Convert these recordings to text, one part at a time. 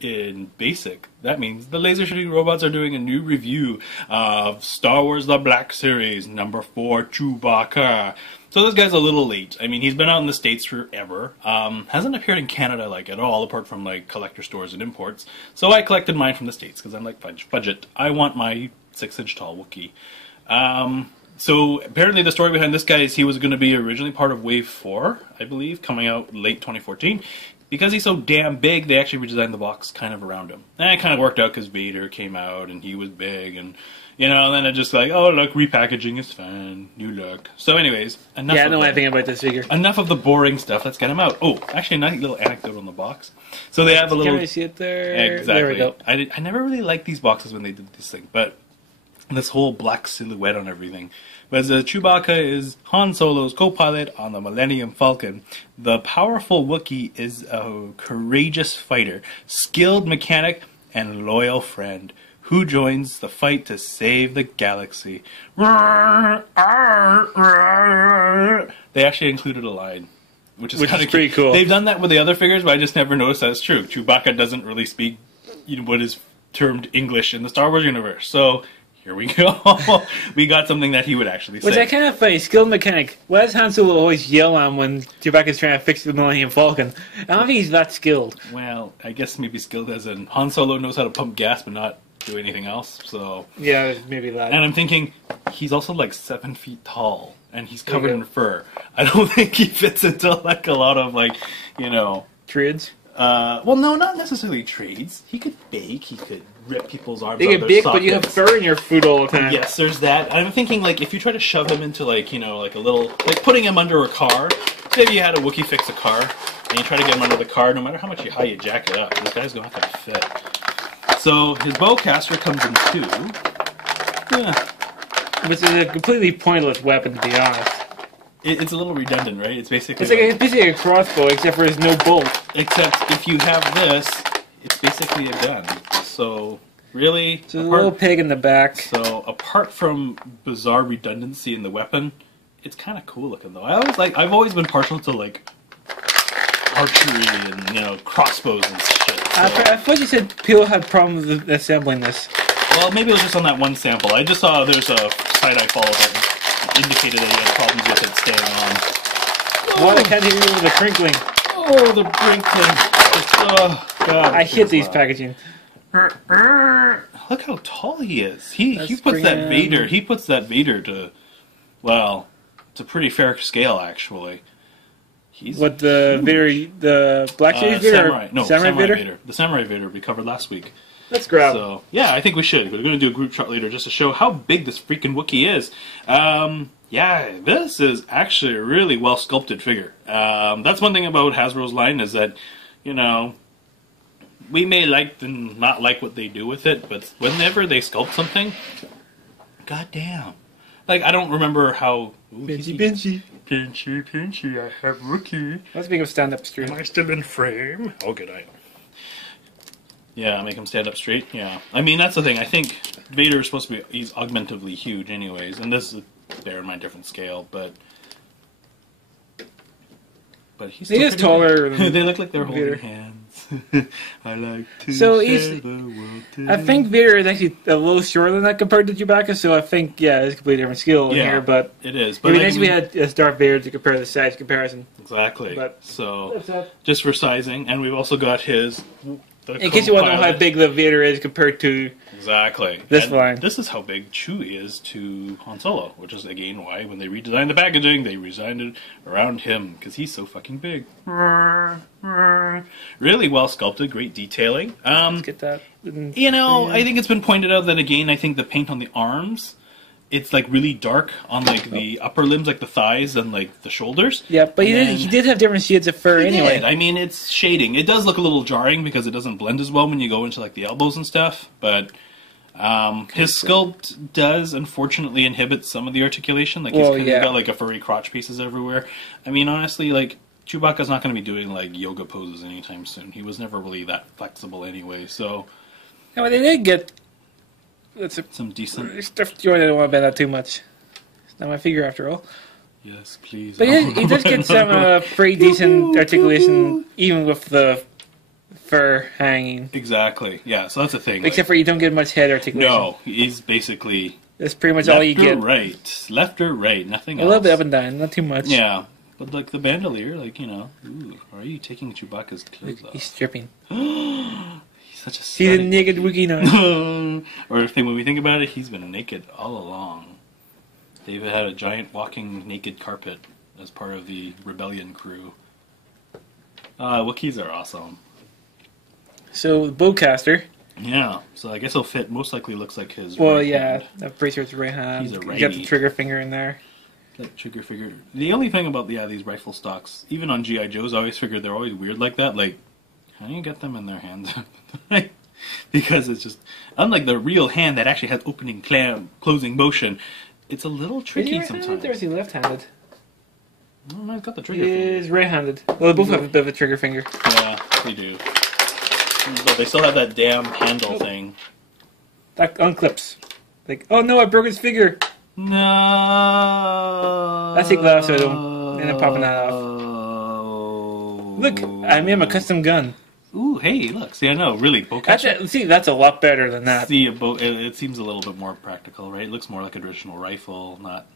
In basic, that means the laser shooting robots are doing a new review of Star Wars The Black Series, number 4, Chewbacca. So this guy's a little late. I mean, he's been out in the States forever. Hasn't appeared in Canada, like, at all, apart from, like, collector stores and imports. So I collected mine from the States, because I'm like, budget. I want my 6-inch tall Wookiee. So apparently the story behind this guy is he was going to be originally part of Wave 4, I believe, coming out late 2014. Because he's so damn big, they actually redesigned the box kind of around him. And it kind of worked out because Vader came out and he was big and, you know, then it just like, oh look, repackaging is fine, new look. So anyways, enough I know anything about this figure. Enough of the boring stuff, let's get him out. Oh, actually a nice little anecdote on the box. So they have a little... Can I see it there? Exactly. There we go. I never really liked these boxes when they did this thing, but this whole black silhouette on everything. But Chewbacca is Han Solo's co-pilot on the Millennium Falcon. The powerful Wookiee is a courageous fighter, skilled mechanic, and loyal friend who joins the fight to save the galaxy. They actually included a line, which is pretty cool. They've done that with the other figures, but I just never noticed that's true. Chewbacca doesn't really speak, you know, what is termed English in the Star Wars universe, so... Here we go. We got something that he would actually say. Which I kind of funny. Skilled mechanic. Why does Han Solo always yell on when Chewbacca's trying to fix the Millennium Falcon? I don't think he's that skilled. Well, I guess maybe skilled as in Han Solo knows how to pump gas but not do anything else. So yeah, maybe that. And I'm thinking he's also like 7 feet tall and he's covered in fur. I don't think he fits into like a lot of like, you know, trades. Well, no, not necessarily trades. He could bake. He could rip people's arms out You of can their bake, sockets. but you have fur in your food all the time. Yes, there's that. I'm thinking, like, if you try to shove him into, like, you know, like a little... Like, putting him under a car. Maybe you had a Wookiee fix a car, and you try to get him under the car, no matter how much you jack it up, this guy's going to have to fit. So, his bowcaster comes in 2. Yeah. Which is a completely pointless weapon, to be honest. It's a little redundant, right? It's basically it's basically a crossbow, except for there's no bolt. Except if you have this, it's basically a gun. So, really... So a little pig in the back. So, apart from bizarre redundancy in the weapon, it's kind of cool looking, though. I've always been partial to, like, archery and, you know, crossbows and shit. So. I thought you said people had problems with assembling this. Well, maybe it was just on that one sample. I just saw there's a site I follow that indicated that he had problems with it staying on. Oh, I can't hear you with the crinkling. Oh, the crinkling. Oh, God. I hit these packaging. Look how tall he is. He puts that Vader. He puts that Vader to, well, it's a pretty fair scale actually. He's what the huge. Vader, the Black Series Vader, Samurai, no, Samurai Vader? The Samurai Vader we covered last week. Let's grab. So yeah, I think we should. We're going to do a group shot later just to show how big this freaking Wookiee is. Yeah, this is actually a really well sculpted figure. That's one thing about Hasbro's line is that, you know, we may like and not like what they do with it, but whenever they sculpt something, goddamn. Like, I don't remember how... Pinchy. Pinchy, I have Wookiee. Let's make him stand up straight. Am I still in frame? Oh, good, I am. Yeah, make him stand up straight, yeah. I mean, that's the thing. I think Vader is supposed to be... He's augmentively huge anyways, and this is, bear in mind, different scale, but he's still taller than they look like they're Vader. holding hands. I like to so share the world. I think Vader is actually a little shorter than that compared to Chewbacca, so I think, yeah, it's a completely different skill in here, but... It is. But nice if we had a Darth Vader to compare the size comparison. Exactly. But so, just for sizing, and we've also got his... In case you want to know how big the Vader is compared to this line. This is how big Chew is to Han Solo, which is, again, why when they redesigned the packaging, they redesigned it around him, because he's so fucking big. Really well sculpted, great detailing. Let's get that. You know, I think it's been pointed out that, again, I think the paint on the arms... It's like really dark on like the upper limbs, like the thighs and like the shoulders. Yeah, but he did have different shades of fur anyway. I mean, it's shading. It does look a little jarring because it doesn't blend as well when you go into like the elbows and stuff. But his sculpt does unfortunately inhibit some of the articulation. Like he's got like a furry crotch pieces everywhere. I mean, honestly, like Chewbacca's not going to be doing like yoga poses anytime soon. He was never really that flexible anyway. So, no, they did get. Some decent stuff joint. I don't want to bend that too much. It's not my figure after all. Yes, please. But he does get some pretty decent articulation, even with the fur hanging. Exactly. Yeah, so that's the thing. Except for you don't get much head articulation. No, he's basically that's pretty much all you get. Left or right, nothing else. A little bit up and down, not too much. Yeah, but like the bandolier, like ooh, are you taking Chewbacca's clothes off? He's stripping. He's such a. He's a naked Wookiee now. Or when we think about it, he's been naked all along. They've had a giant walking naked carpet as part of the rebellion crew. Wookiees are awesome. So, the bowcaster. Yeah, so I guess he'll fit, most likely looks like his right hand. I'm pretty sure it's right hand. He's a righty. You got the trigger finger in there. Like trigger finger. The only thing about, these rifle stocks, even on G.I. Joes, I always figured they're always weird like that. Like, how do you get them in their hands? Because it's just, unlike the real hand that actually has opening, closing motion, it's a little tricky sometimes. Or is he left-handed? No, he's got the trigger finger. He is right-handed. Well, they both have a bit of a trigger finger. Yeah, they do. But they still have that damn handle thing. That unclips. Like, oh no, I broke his finger. No. That's a glass, so I don't end up popping that off. Look, I made him a custom gun. Ooh, hey, look. See, I know, really, bowcaster. See, that's a lot better than that. See, it seems a little bit more practical, right? It looks more like a traditional rifle, not,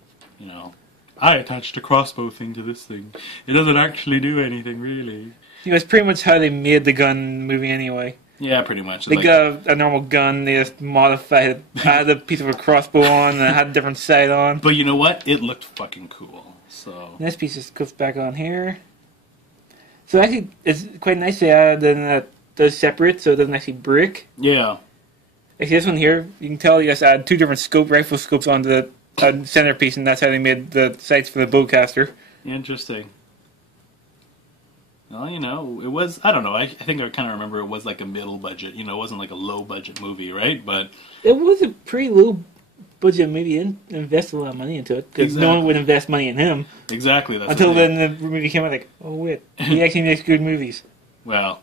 I attached a crossbow thing to this thing. It doesn't actually do anything, really. It's pretty much how they made the gun movie anyway. Yeah, pretty much. They got a normal gun, they just modified it, had a piece of a crossbow on, and had a different sight on. But you know what? It looked fucking cool, so... This piece just goes back on here. So actually, it's quite nice to add that does separate, so it doesn't actually break. Yeah. Like this one here, you can tell you guys add two different rifle scopes onto the centerpiece, and that's how they made the sights for the bowcaster. Interesting. Well, it was, I don't know, I think I kind of remember it was like a middle budget, it wasn't like a low budget movie, right? But it was a pretty low budget movie and invested a lot of money into it, because no one would invest money in him. Exactly. That's until then the movie came out like, oh wait, he actually makes good movies. Well,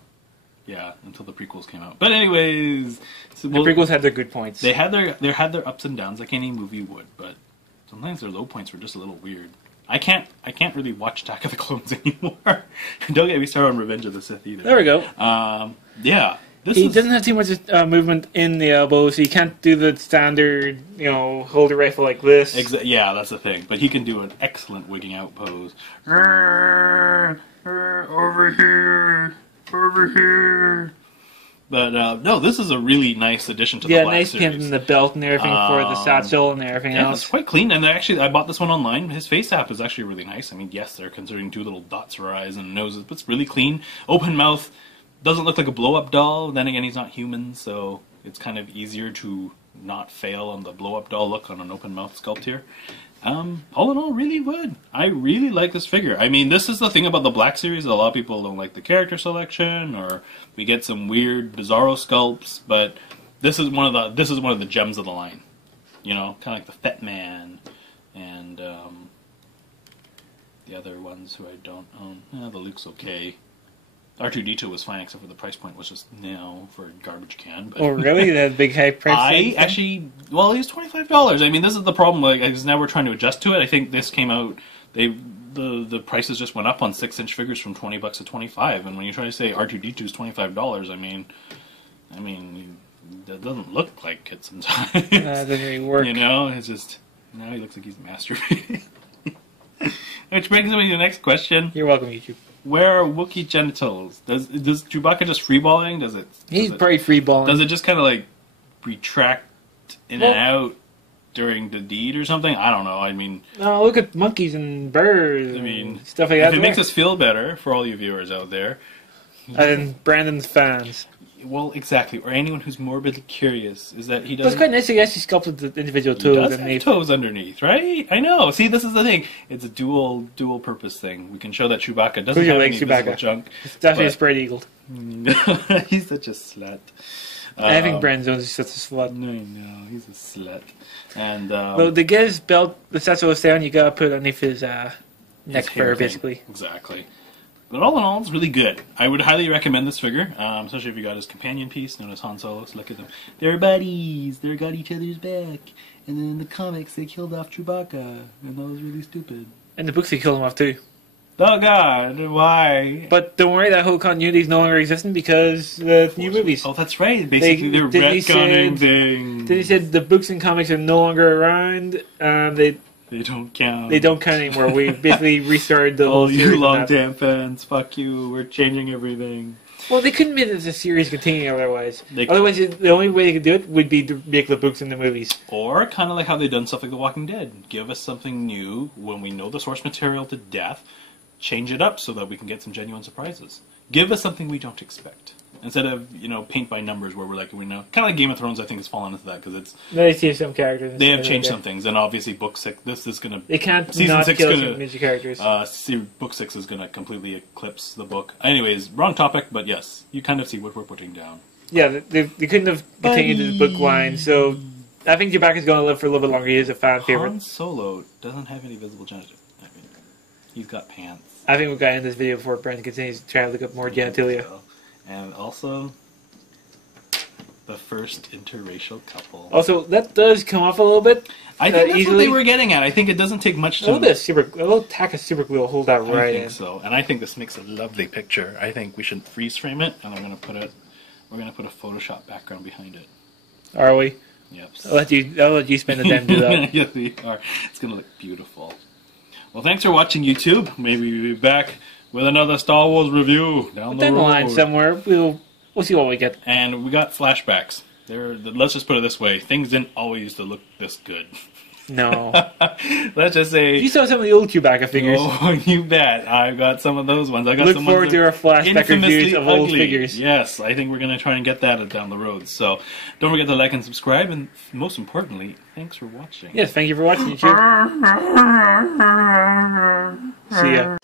yeah, until the prequels came out. But anyways... The prequels had their good points. They had their ups and downs like any movie would, but sometimes their low points were just a little weird. I can't really watch Attack of the Clones anymore. Don't get me started on Revenge of the Sith either. There we go. Yeah. He doesn't have too much movement in the elbow, so he can't do the standard, hold a rifle like this. Yeah, that's the thing. But he can do an excellent wigging out pose. Over here. But no, this is a really nice addition to the Black nice series. pin in the belt and everything for the satchel and everything else. It's quite clean. And actually, I bought this one online. His face app is actually really nice. I mean, yes, they're considering two little dots for eyes and noses, but it's really clean. Open mouth. Doesn't look like a blow-up doll. Then again, he's not human, so it's kind of easier to not fail on the blow-up doll look on an open mouth sculpt here. All in all, really good. I really like this figure. I mean, this is the thing about the Black Series. A lot of people don't like the character selection, or we get some weird, bizarro sculpts. But this is one of the gems of the line. Kind of like the Fett Man and the other ones who I don't own. The Luke's okay. R2-D2 was fine, except for the price point was just for a garbage can. But oh, really? That big high price? He was $25. I mean, this is the problem. Because now we're trying to adjust to it. I think this came out. The prices just went up on 6-inch figures from $20 to $25. And when you try to say R2-D2 is $25, I mean, that doesn't look like it sometimes. That doesn't really work. It's just now he looks like he's masturbating. Which brings me to the next question. You're welcome, YouTube. Where are Wookiee genitals? Does Chewbacca just freeballing? He's pretty freeballing. Does it just kind of like retract in and out during the deed or something? I don't know. I mean, no. Look at monkeys and birds. And stuff like that. If it makes us feel better for all you viewers out there, and Brandon's fans. Well, exactly, or anyone who's morbidly curious, is that he doesn't... But it's quite nice he actually sculpted the individual toes underneath. Toes underneath, right? I know. See, this is the thing. It's a dual purpose thing. We can show that Chewbacca doesn't have any visible junk. It's definitely a spread eagle. He's such a slut. I think Brandon Jones is such a slut. No, he's a slut. And well, to get his belt, the satchel was down, you gotta put it underneath his neck fur, basically. Exactly. But all in all, it's really good. I would highly recommend this figure, especially if you got his companion piece known as Han Solo. So look at them. They're buddies. They got each other's back. And then in the comics, they killed off Chewbacca. And that was really stupid. And the books they killed him off too. Oh God, why? But don't worry, that whole continuity is no longer existing because the new movies. Oh, that's right. Basically, they're retconning things. They said the books and comics are no longer around. They don't count. They don't count anymore. We basically restarted the whole series. Oh, you long-time fans, fuck you. We're changing everything. Well, they couldn't make it a series continuing otherwise. Otherwise, the only way they could do it would be to make the books and the movies. Or kind of like how they've done stuff like The Walking Dead. Give us something new when we know the source material to death. Change it up so that we can get some genuine surprises. Give us something we don't expect. Instead of, paint by numbers where we're like, we know. Kind of like Game of Thrones, I think, has fallen into that because it's... They see some characters. They have changed some things, and obviously Book 6, this is going to... They can't not kill some major characters. Book 6 is going to completely eclipse the book. Anyways, wrong topic, but yes, you kind of see what we're putting down. Yeah, they couldn't have continued the book line, so I think Chewbacca's going to live for a little bit longer. He is a fan favorite. Han Solo doesn't have any visible genitals. I mean, he's got pants. I think we've got to end this video before Brent continues to try to look up more genitalia. So. And also... the first interracial couple. Also, that does come off a little bit. I think that's what they were getting at. I think it doesn't take much to... A little tack of super glue will hold that right in. I think so. And I think this makes a lovely picture. I think we should freeze frame it, and we're going to put a Photoshop background behind it. Are we? Yep. I'll let you spend the time to do that. Yes, we are. It's going to look beautiful. Well, thanks for watching, YouTube. Maybe we'll be back with another Star Wars review down the road. Line somewhere. We'll see what we get. And we got flashbacks. Let's just put it this way. Things didn't always used to look this good. No. Let's just say... You saw some of the old Chewbacca figures. Oh, you bet. I've got some of those ones. Look forward to our flashback reviews of old figures. Yes, I think we're going to try and get that down the road. So don't forget to like and subscribe. And most importantly, thanks for watching. Yes, thank you for watching, YouTube. See ya.